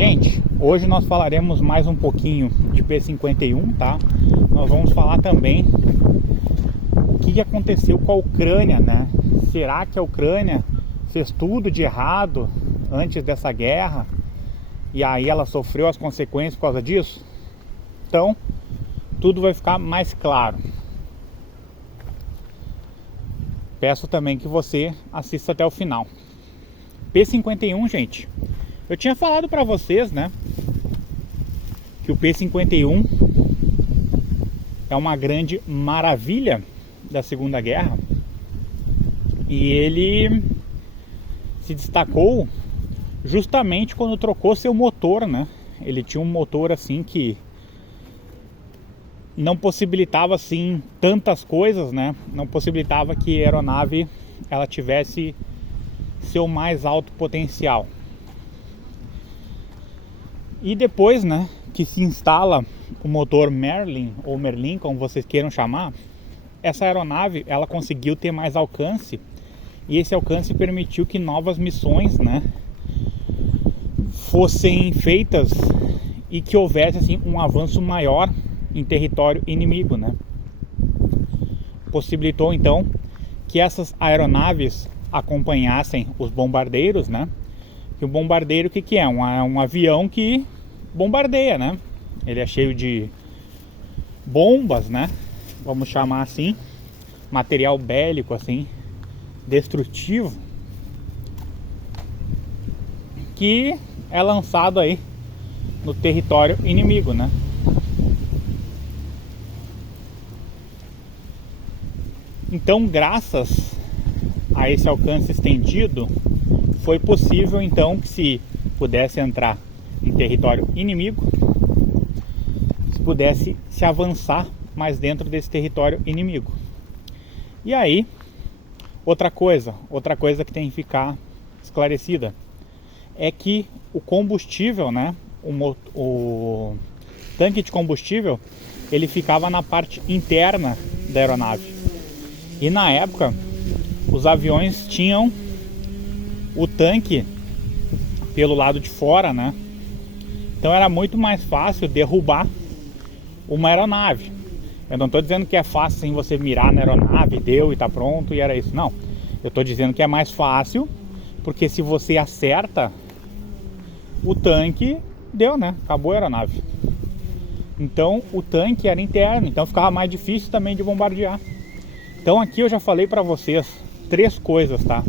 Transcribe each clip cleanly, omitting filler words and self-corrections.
Gente, hoje nós falaremos mais um pouquinho de P-51, tá? Nós vamos falar também o que aconteceu com a Ucrânia, né? Será que a Ucrânia fez tudo de errado antes dessa guerra e aí ela sofreu as consequências por causa disso? Então, tudo vai ficar mais claro. Peço também que você assista até o final. P-51, gente, eu tinha falado para vocês, né, que o P-51 é uma grande maravilha da Segunda Guerra e ele se destacou justamente quando trocou seu motor, né? Ele tinha um motor assim que não possibilitava assim tantas coisas, né? Não possibilitava que a aeronave ela tivesse seu mais alto potencial. E depois, né, que se instala o motor Merlin ou Merlin, como vocês queiram chamar, essa aeronave ela conseguiu ter mais alcance e esse alcance permitiu que novas missões, né, fossem feitas e que houvesse assim um avanço maior em território inimigo, né? Possibilitou então que essas aeronaves acompanhassem os bombardeiros, né? E o bombardeiro o que é? Um avião que bombardeia, né? Ele é cheio de bombas, né? Vamos chamar assim, material bélico assim, destrutivo, que é lançado aí no território inimigo, né? Então, graças a esse alcance estendido, foi possível então que se pudesse entrar em território inimigo, se pudesse se avançar mais dentro desse território inimigo. E aí, outra coisa que tem que ficar esclarecida é que o combustível, né, o tanque de combustível, ele ficava na parte interna da aeronave. E na época, os aviões tinham o tanque pelo lado de fora, né? Então era muito mais fácil derrubar uma aeronave. Eu não estou dizendo que é fácil assim, você mirar na aeronave, deu e tá pronto e era isso. Não, eu estou dizendo que é mais fácil, porque se você acerta o tanque, deu, né? Acabou a aeronave. Então o tanque era interno, então ficava mais difícil também de bombardear. Então aqui eu já falei para vocês 3 coisas, tá?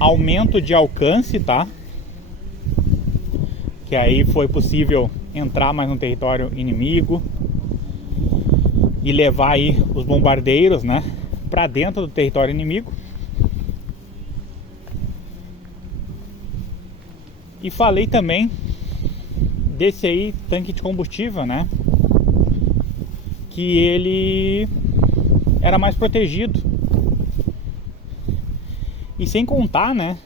Aumento de alcance, tá? Que aí foi possível entrar mais no território inimigo e levar aí os bombardeiros, né, para dentro do território inimigo. E falei também desse aí tanque de combustível, né? Que ele era mais protegido. E sem contar, né,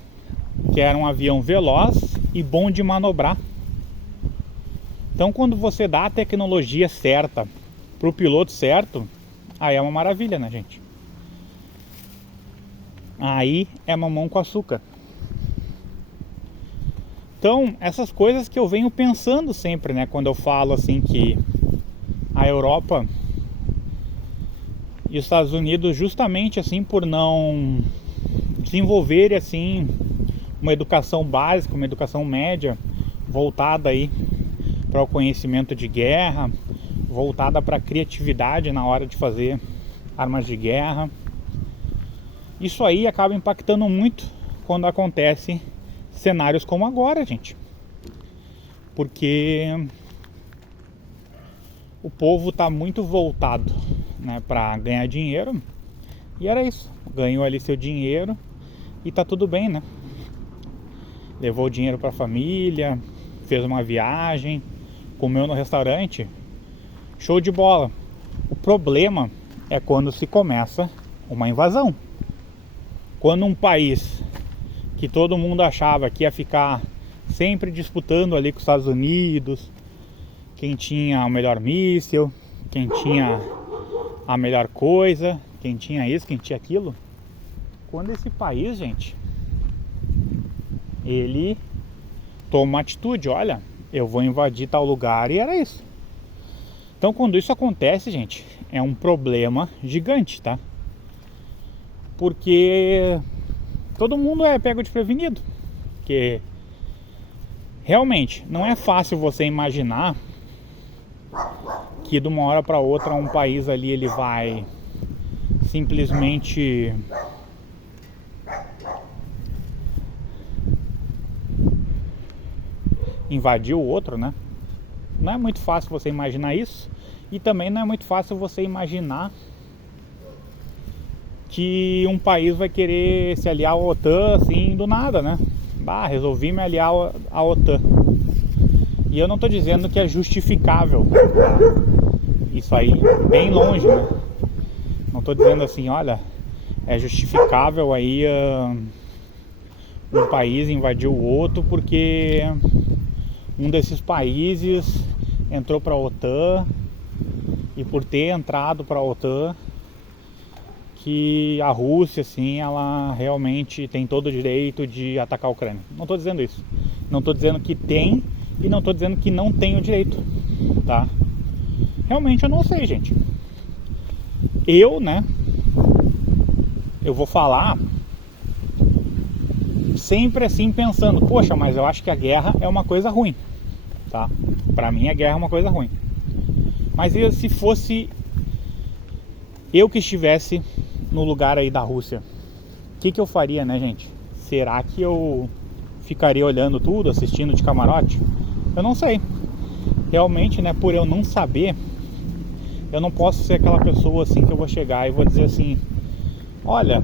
que era um avião veloz e bom de manobrar. Então quando você dá a tecnologia certa para o piloto certo, aí é uma maravilha, né, gente? Aí é mamão com açúcar. Então essas coisas que eu venho pensando sempre, né, quando eu falo assim que a Europa e os Estados Unidos, justamente assim por não desenvolver assim uma educação básica, uma educação média voltada aí para o conhecimento de guerra, voltada para a criatividade na hora de fazer armas de guerra. Isso aí acaba impactando muito quando acontece cenários como agora, gente. Porque o povo está muito voltado, né, para ganhar dinheiro. E era isso, ganhou ali seu dinheiro e tá tudo bem, né? Levou o dinheiro para a família, fez uma viagem, comeu no restaurante, show de bola. O problema é quando se começa uma invasão. Quando um país que todo mundo achava que ia ficar sempre disputando ali com os Estados Unidos, quem tinha o melhor míssil, quem tinha a melhor coisa, quem tinha isso, quem tinha aquilo. Quando esse país, gente, ele toma uma atitude, olha, eu vou invadir tal lugar, e era isso. Então quando isso acontece, gente, é um problema gigante, tá? Porque todo mundo é pego desprevenido. Porque realmente não é fácil você imaginar que de uma hora para outra um país ali ele vai simplesmente invadir o outro, né? Não é muito fácil você imaginar isso. E também não é muito fácil você imaginar que um país vai querer se aliar à OTAN assim do nada, né? Resolvi me aliar à OTAN. E eu não estou dizendo que é justificável, tá? Isso aí bem longe, né? Não estou dizendo assim, olha, é justificável aí um país invadir o outro porque um desses países entrou para a OTAN, e por ter entrado para a OTAN que a Rússia, assim, ela realmente tem todo o direito de atacar a Ucrânia. Não estou dizendo isso. Não estou dizendo que tem e não estou dizendo que não tem o direito, tá? Realmente eu não sei, gente. Eu vou falar sempre assim pensando, poxa, mas eu acho que a guerra é uma coisa ruim, tá? Pra mim a guerra é uma coisa ruim. Mas e se fosse eu que estivesse no lugar aí da Rússia, o que eu faria, né, gente? Será que eu ficaria olhando tudo, assistindo de camarote? Eu não sei. Realmente, né, por eu não saber, eu não posso ser aquela pessoa assim que eu vou chegar e vou dizer assim, olha,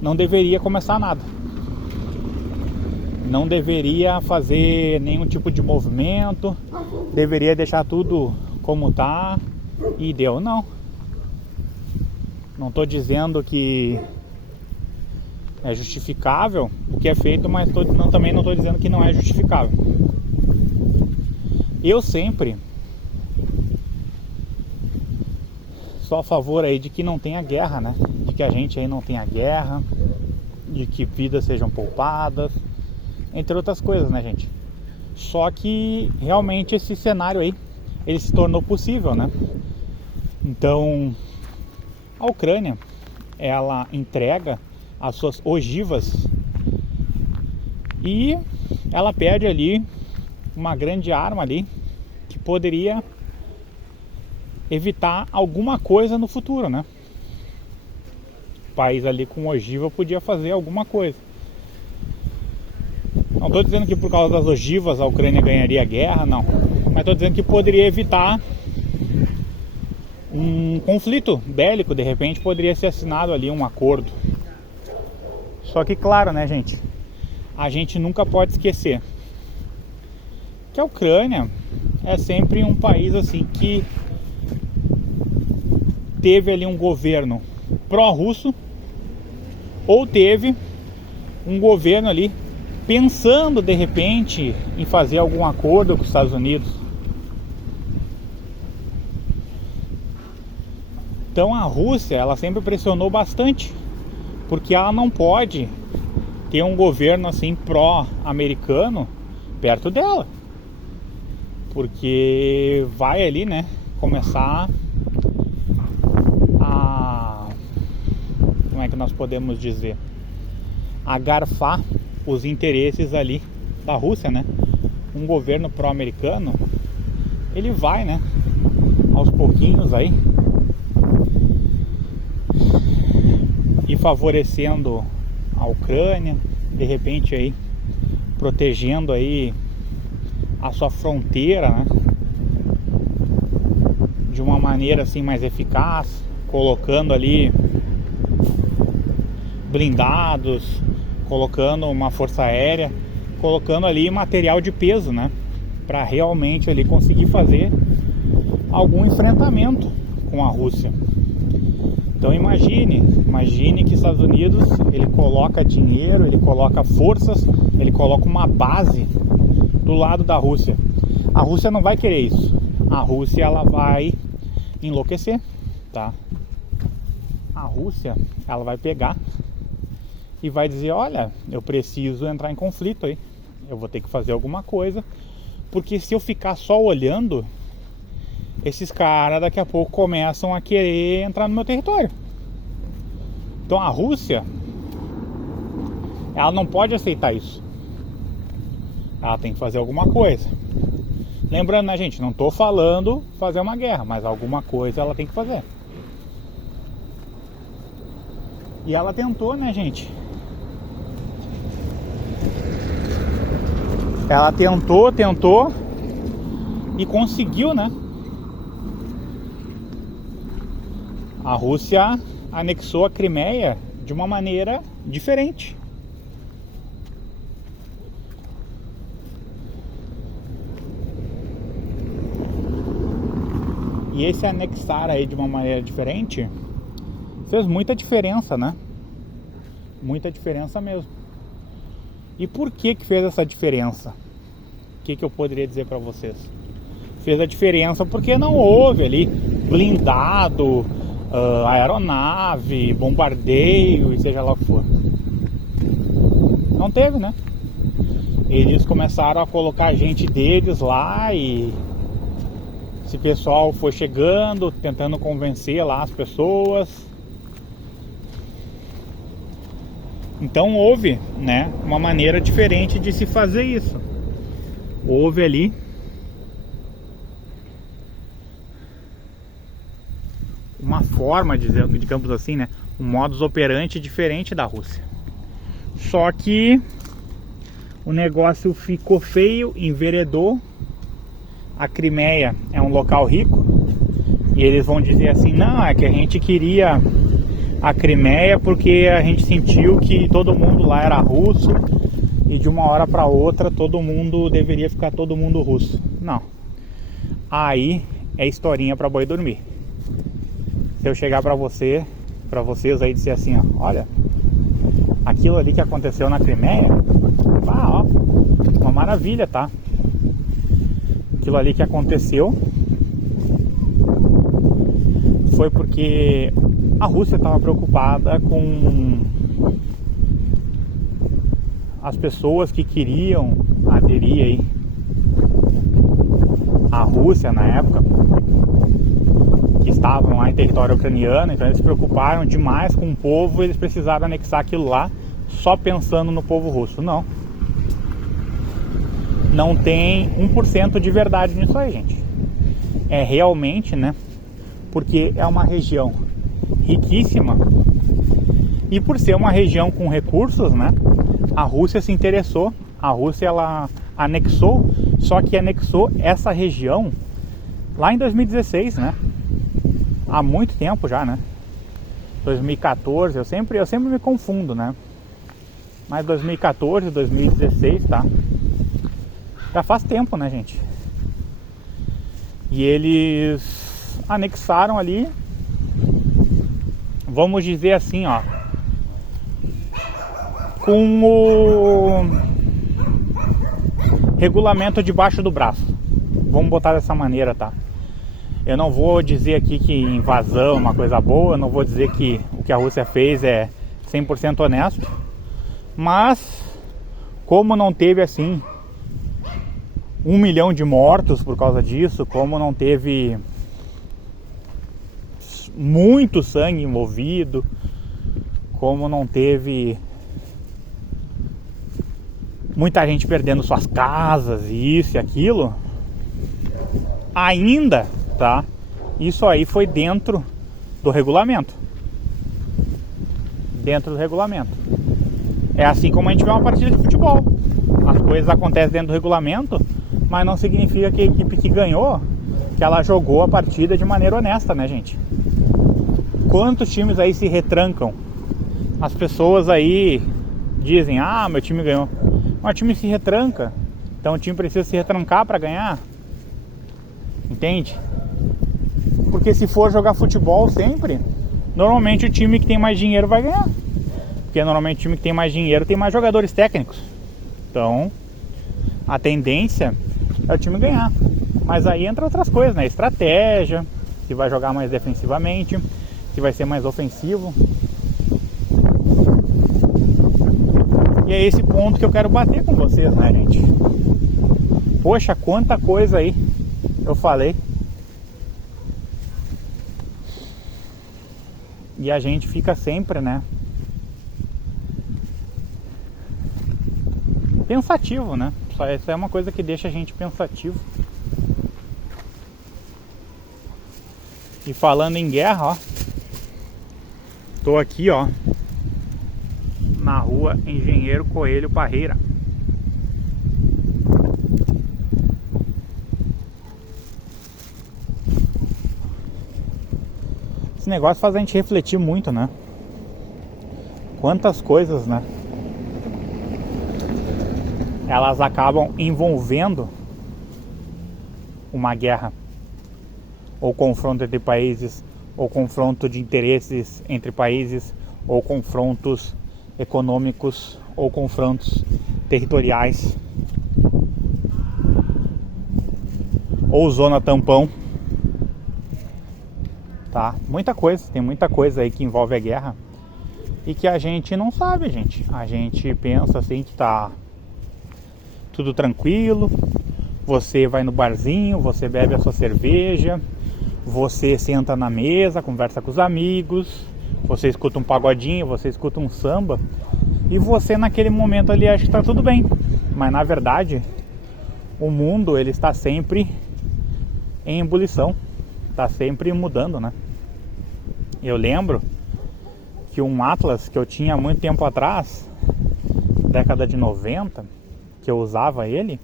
não deveria começar nada, não deveria fazer nenhum tipo de movimento, deveria deixar tudo como tá e deu. Não estou dizendo que é justificável o que é feito, mas também não estou dizendo que não é justificável. Eu sempre sou a favor aí de que não tenha guerra, né? De que a gente aí não tenha guerra, de que vidas sejam poupadas, entre outras coisas, né, gente? Só que realmente esse cenário aí, ele se tornou possível, né? Então, a Ucrânia, ela entrega as suas ogivas e ela perde ali uma grande arma ali que poderia evitar alguma coisa no futuro, né? O país ali com ogiva podia fazer alguma coisa. Não estou dizendo que por causa das ogivas a Ucrânia ganharia a guerra, não. Mas estou dizendo que poderia evitar um conflito bélico, de repente poderia ser assinado ali um acordo. Só que claro, né, gente, a gente nunca pode esquecer que a Ucrânia é sempre um país assim que teve ali um governo pró-russo ou teve um governo ali pensando de repente em fazer algum acordo com os Estados Unidos. Então a Rússia, ela sempre pressionou bastante, porque ela não pode ter um governo assim pró-americano perto dela, porque vai ali, né, começar a, como é que nós podemos dizer, a garfar os interesses ali da Rússia, né? Um governo pró-americano, ele vai, né, aos pouquinhos aí e favorecendo a Ucrânia, de repente aí protegendo aí a sua fronteira, né, de uma maneira assim mais eficaz, colocando ali blindados, colocando uma força aérea, colocando ali material de peso, né, para realmente ali conseguir fazer algum enfrentamento com a Rússia. Então imagine que os Estados Unidos, ele coloca dinheiro, ele coloca forças, ele coloca uma base do lado da Rússia. A Rússia não vai querer isso. A Rússia, ela vai enlouquecer, tá? A Rússia, ela vai pegar e vai dizer, olha, eu preciso entrar em conflito aí. eu vou ter que fazer alguma coisa, porque se eu ficar só olhando, esses caras daqui a pouco começam a querer entrar no meu território. Então a Rússia, ela não pode aceitar isso. Ela tem que fazer alguma coisa. Lembrando, né, gente, não tô falando fazer uma guerra, mas alguma coisa ela tem que fazer. E ela tentou, né, gente? Ela tentou e conseguiu, né? A Rússia anexou a Crimeia de uma maneira diferente. E esse anexar aí de uma maneira diferente fez muita diferença, né? Muita diferença mesmo. E por que que fez essa diferença? O que que eu poderia dizer para vocês? Fez a diferença porque não houve ali blindado, aeronave, bombardeio e seja lá o que for. Não teve, né? Eles começaram a colocar gente deles lá e esse pessoal foi chegando, tentando convencer lá as pessoas. Então houve, né, uma maneira diferente de se fazer isso. Houve ali uma forma, digamos assim, né, um modus operandi diferente da Rússia. Só que o negócio ficou feio, enveredou. A Crimeia é um local rico e eles vão dizer assim, não, é que a gente queria a Crimeia porque a gente sentiu que todo mundo lá era russo e de uma hora para outra deveria ficar todo mundo russo. Não. Aí é historinha para boi dormir. Se eu chegar para vocês aí dizer assim, ó, olha, aquilo ali que aconteceu na Crimeia, ó, uma maravilha, tá? Aquilo ali que aconteceu foi porque a Rússia estava preocupada com as pessoas que queriam aderir aí à Rússia na época, que estavam lá em território ucraniano. Então eles se preocuparam demais com o povo, eles precisaram anexar aquilo lá só pensando no povo russo. Não tem 1% de verdade nisso aí, gente. É realmente, né, porque é uma região riquíssima e por ser uma região com recursos, né, a Rússia se interessou. A Rússia, ela anexou, só que anexou essa região lá em 2016, né, há muito tempo já, né, 2014, eu sempre me confundo, né, mas 2014, 2016, tá, já faz tempo, né, gente? E eles anexaram ali, vamos dizer assim, ó, com o regulamento debaixo do braço. Vamos botar dessa maneira, tá? Eu não vou dizer aqui que invasão é uma coisa boa, eu não vou dizer que o que a Rússia fez é 100% honesto, mas como não teve assim 1 milhão de mortos por causa disso, como não teve muito sangue envolvido, como não teve muita gente perdendo suas casas, isso e aquilo, ainda, tá? Isso aí foi dentro do regulamento. Dentro do regulamento. É assim como a gente vê uma partida de futebol. As coisas acontecem dentro do regulamento, mas não significa que a equipe que ganhou, que ela jogou a partida de maneira honesta, né, gente? Quantos times aí se retrancam? As pessoas aí dizem, ah, meu time ganhou. Mas o time se retranca, então o time precisa se retrancar para ganhar. Entende? Porque se for jogar futebol sempre, normalmente o time que tem mais dinheiro vai ganhar. Porque normalmente o time que tem mais dinheiro tem mais jogadores técnicos. Então, a tendência é o time ganhar. Mas aí entra outras coisas, né? Estratégia, se vai jogar mais defensivamente, se vai ser mais ofensivo. E é esse ponto que eu quero bater com vocês, né, gente? Poxa, quanta coisa aí eu falei. E a gente fica sempre, né, pensativo, né? Isso é uma coisa que deixa a gente pensativo. E falando em guerra, ó, tô aqui, ó, na rua Engenheiro Coelho Parreira. Esse negócio faz a gente refletir muito, né? Quantas coisas, né, elas acabam envolvendo uma guerra, ou confronto entre países, ou confronto de interesses entre países, ou confrontos econômicos, ou confrontos territoriais, ou zona tampão, tá? Muita coisa, tem muita coisa aí que envolve a guerra e que a gente não sabe, gente. A gente pensa assim que tá tudo tranquilo, você vai no barzinho, você bebe a sua cerveja, você senta na mesa, conversa com os amigos, você escuta um pagodinho, você escuta um samba, e você naquele momento ali acha que tá tudo bem. Mas na verdade, o mundo ele está sempre em ebulição, está sempre mudando, né? Eu lembro que um Atlas que eu tinha muito tempo atrás, década de 90, que eu usava ele,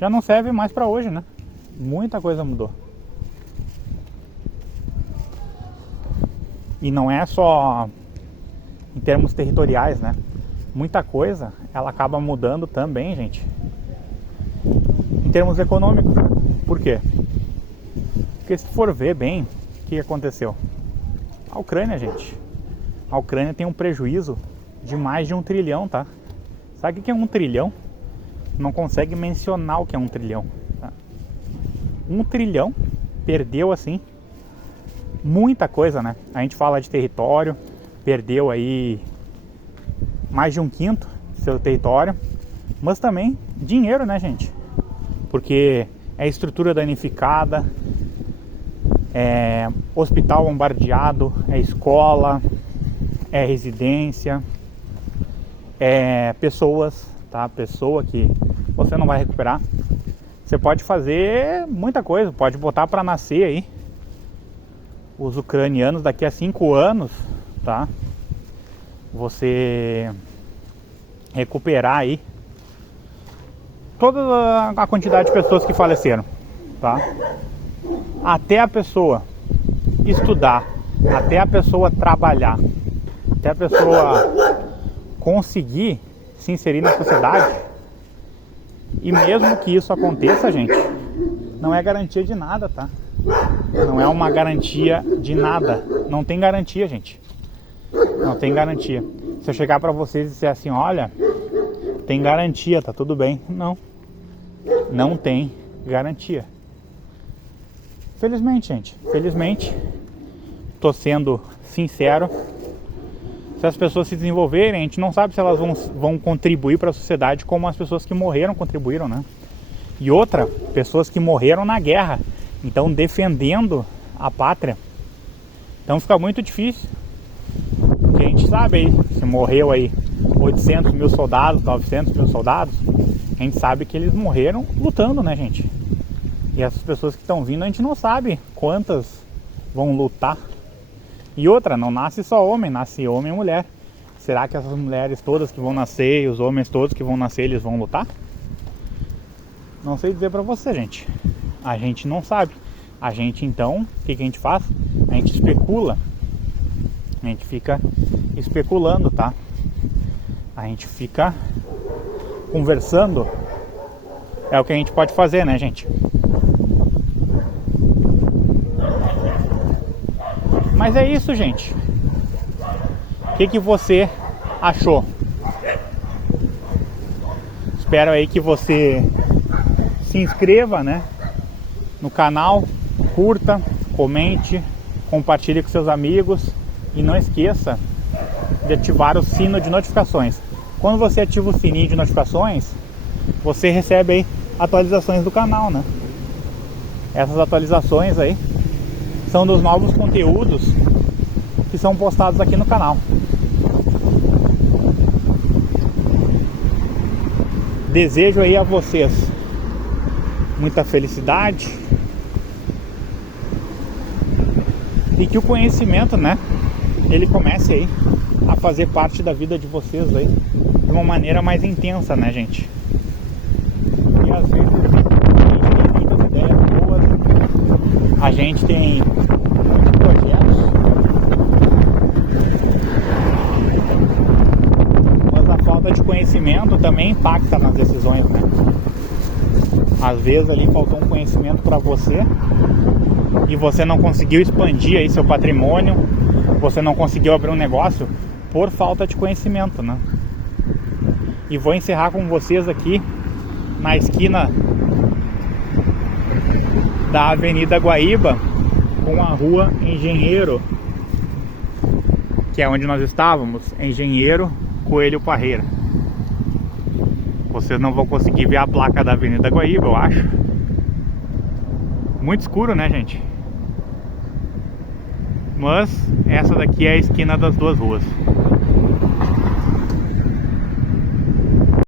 já não serve mais para hoje, né? Muita coisa mudou. E não é só em termos territoriais, né? Muita coisa ela acaba mudando também, gente, em termos econômicos. Por quê? Porque se for ver bem, o que aconteceu? A Ucrânia, gente, a Ucrânia tem um prejuízo de mais de 1 trilhão, tá? Sabe o que é 1 trilhão? Não consegue mencionar o que é 1 trilhão, tá? 1 trilhão perdeu assim muita coisa, né? A gente fala de território, perdeu aí mais de 1/5 do seu território, mas também dinheiro, né, gente? Porque é estrutura danificada, é hospital bombardeado, é escola, é residência, é pessoas, tá? Pessoa que você não vai recuperar. Você pode fazer muita coisa, pode botar para nascer aí os ucranianos daqui a 5 anos, tá? Você recuperar aí toda a quantidade de pessoas que faleceram, tá? Até a pessoa estudar, até a pessoa trabalhar, até a pessoa conseguir se inserir na sociedade. E mesmo que isso aconteça, gente, não é garantia de nada, tá? Não é uma garantia de nada. Não tem garantia, gente. Não tem garantia. Se eu chegar pra vocês e dizer assim, olha, tem garantia, tá tudo bem. Não. Não tem garantia. Felizmente, gente. Felizmente, tô sendo sincero. Se as pessoas se desenvolverem, a gente não sabe se elas vão contribuir para a sociedade como as pessoas que morreram contribuíram, né? E outra, pessoas que morreram na guerra, então defendendo a pátria. Então fica muito difícil. Porque a gente sabe aí, se morreu aí 800 mil soldados, 900 mil soldados, a gente sabe que eles morreram lutando, né, gente? E essas pessoas que estão vindo, a gente não sabe quantas vão lutar. E outra, não nasce só homem, nasce homem e mulher. Será que essas mulheres todas que vão nascer e os homens todos que vão nascer, eles vão lutar? Não sei dizer pra você, gente. A gente não sabe. A gente então, o que a gente faz? A gente especula. A gente fica especulando, tá? A gente fica conversando. É o que a gente pode fazer, né, gente? Mas é isso, gente. O que você achou? Espero aí que você se inscreva, né, no canal, curta, comente, compartilhe com seus amigos e não esqueça de ativar o sino de notificações. Quando você ativa o sininho de notificações, você recebe aí atualizações do canal, né? Essas atualizações aí são dos novos conteúdos que são postados aqui no canal. Desejo aí a vocês muita felicidade e que o conhecimento, né, ele comece aí a fazer parte da vida de vocês aí de uma maneira mais intensa, né, gente? E às vezes a gente tem muitas ideias boas, a gente tem muitos projetos, mas a falta de conhecimento também impacta nas decisões, né? Às vezes ali faltou um conhecimento para você e você não conseguiu expandir aí seu patrimônio, você não conseguiu abrir um negócio por falta de conhecimento, né? E vou encerrar com vocês aqui na esquina da Avenida Guaíba com a Rua Engenheiro, que é onde nós estávamos, Engenheiro Coelho Parreira. Vocês não vão conseguir ver a placa da Avenida Guaíba, eu acho. Muito escuro, né, gente? Mas essa daqui é a esquina das duas ruas.